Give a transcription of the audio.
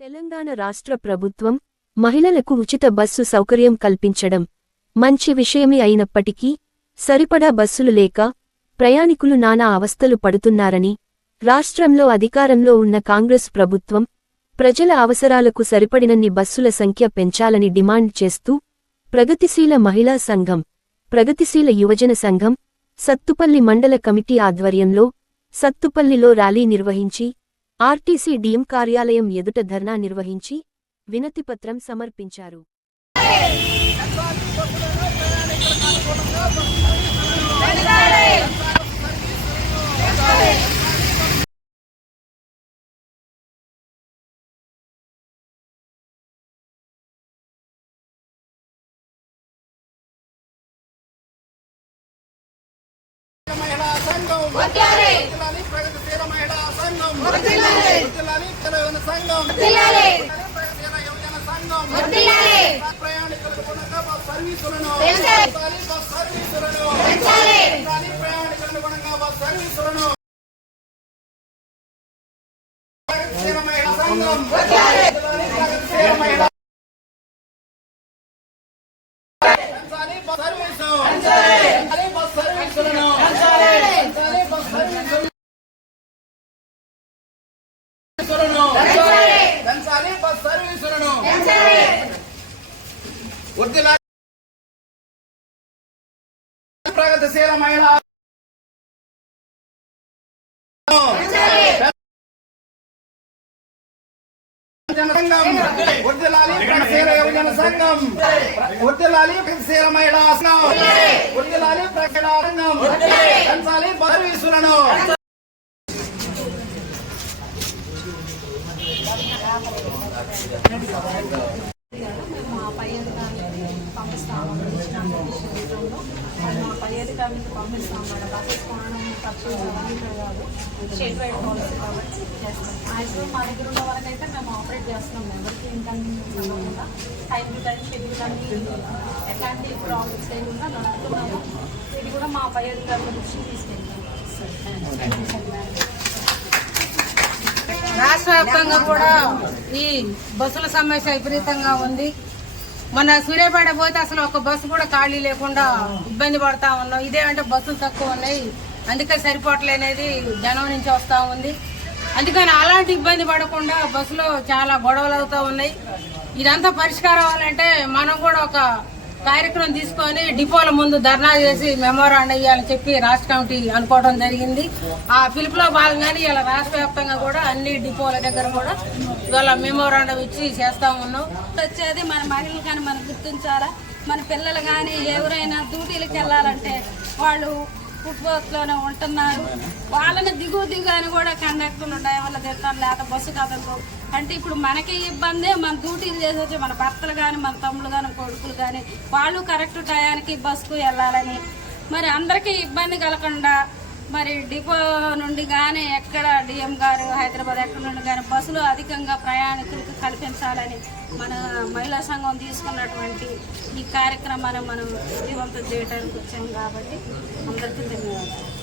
తెలంగాణ రాష్ట్ర ప్రభుత్వం మహిళలకు ఉచిత బస్సు సౌకర్యం కల్పించడం మంచి విషయమే అయినప్పటికీ సరిపడా బస్సులు లేక ప్రయాణికులు నానా అవస్థలు పడుతున్నారని రాష్ట్రంలో అధికారంలో ఉన్న కాంగ్రెస్ ప్రభుత్వం ప్రజల అవసరాలకు సరిపడినన్ని బస్సుల సంఖ్య పెంచాలని డిమాండ్ చేస్తూ ప్రగతిశీల మహిళా సంఘం, ప్రగతిశీల యువజన సంఘం, సత్తుపల్లి మండల కమిటీ ఆధ్వర్యంలో సత్తుపల్లిలో ర్యాలీ నిర్వహించి ఆర్టీసీ డిఎం కార్యాలయం ఎదుట ధర్నా నిర్వహించి వినతిపత్రం సమర్పించారు. ప్రగతిశీల మహిళా సంఘం, వర్ధిల్లాలి ప్రగతిశీల యువజన సంఘం, వర్ధిల్లాలి ప్రగతిశీల మహిళా సంఘం, వర్ధిల్లాలి ప్రగతిశీల సంఘం, పెంచాలి సర్వీసులను. మా పై అధికారులు పంపిస్తాము, మా పై అధికారులకు పంపిస్తాం మేడం. బస్సెస్ కొనడం ఖర్చు అవన్నీ కాదు, స్టేట్ వైడ్ పాలసీ కాబట్టి చేస్తాం. మ్యాక్సిమం మా దగ్గర ఉన్న వరకైతే మేము ఆపరేట్ చేస్తున్నాం. ఎవరికి ఇన్కన్వీనియన్స్ అవ్వకుండా టైం టు టైం షెడ్యూల్ అన్ని ఎట్లాంటి ప్రాబ్లమ్స్ లేకుండా నడుపుతున్నాము. ఇది కూడా మా పై అధికారుల దృష్టికి తీసుకెళ్తాం. రాష్ట్ర వ్యాప్తంగా కూడా ఈ బస్సుల సమస్య విపరీతంగా ఉంది. మన సూర్యాపేట పోతే అసలు ఒక బస్సు కూడా ఖాళీ లేకుండా ఇబ్బంది పడతా ఉన్నాం. ఇదే అంటే బస్సులు తక్కువ ఉన్నాయి, అందుకే సరిపోవట్లేనేది జనం నుంచి వస్తూ ఉంది. అందుకని అలాంటి ఇబ్బంది పడకుండా బస్సులో చాలా గొడవలు అవుతూ ఉన్నాయి. ఇదంతా పరిష్కారం అవ్వాలంటే మనం కూడా ఒక కార్యక్రమం తీసుకొని డిపోల ముందు ధర్నా చేసి మెమోరాండం ఇవ్వాలని చెప్పి రాష్ట్ర కమిటీ అనుకోవడం జరిగింది. ఆ పిలుపులో భాగంగానే ఇలా రాష్ట్ర వ్యాప్తంగా కూడా అన్ని డిపోల దగ్గర కూడా ఇవాళ మెమోరాండం ఇచ్చి చేస్తా ఉన్నాం. వచ్చేది మన మహిళలు కానీ మనం గుర్తించాలా. మన పిల్లలు కానీ ఎవరైనా డ్యూటీలకు వెళ్ళాలంటే వాళ్ళు ఫుట్పాత్లోనే ఉంటున్నారు. వాళ్ళని దిగు అని కూడా కండక్టర్లు డ్రైవర్లు తింటారు, లేకపోతే బస్సు కదలరు. అంటే ఇప్పుడు మనకి ఇబ్బంది, మన డ్యూటీలు చేసి వచ్చి మన భర్తలు కానీ మన తమ్ముళ్ళు కానీ కొడుకులు కానీ వాళ్ళు కరెక్ట్ టయానికి బస్సుకు వెళ్ళాలని మరి అందరికీ ఇబ్బంది కలగకుండా మరి డిపో నుండి కానీ ఎక్కడ డిఎం గారు హైదరాబాద్ ఎక్కడ నుండి కానీ బస్సులు అధికంగా ప్రయాణికులకు కల్పించాలని మన మహిళా సంఘం తీసుకున్నటువంటి ఈ కార్యక్రమాన్ని మనం విజయవంతం చేయడానికి వచ్చాము. కాబట్టి అందరికీ ధన్యవాదాలు.